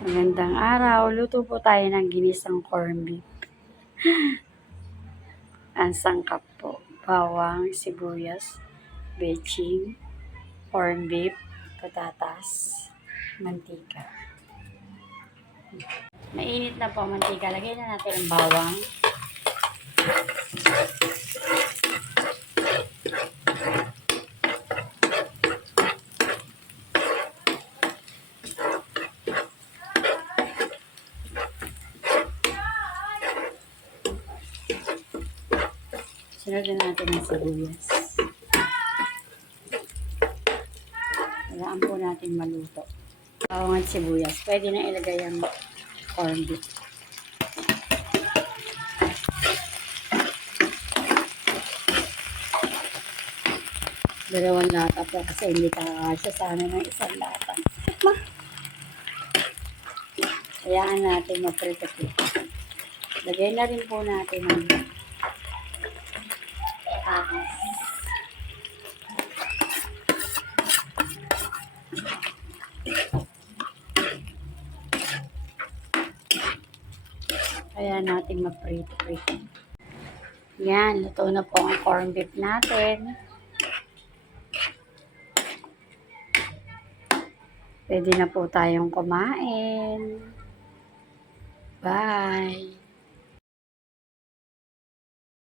Magandang araw. Luto po tayo ng ginisang corned beef. Ang sangkap po, bawang, sibuyas, bechin, corned beef, patatas, mantika. Mainit na po ang mantika. Lagay na natin ang bawang. Sunod na natin ang sibuyas. Kailangan po natin maluto. Bawang at sibuyas. Pwede na ilagay ang corned beef. Dalawang lata po kasi hindi kakasya sana ng isang lata. Hayaan natin maprito-prito. Lagay na rin po natin ang ahas. Hayaan natin maprito-prito. Yan, luto na po ang corned beef natin. Pwede na po tayong kumain. Bye!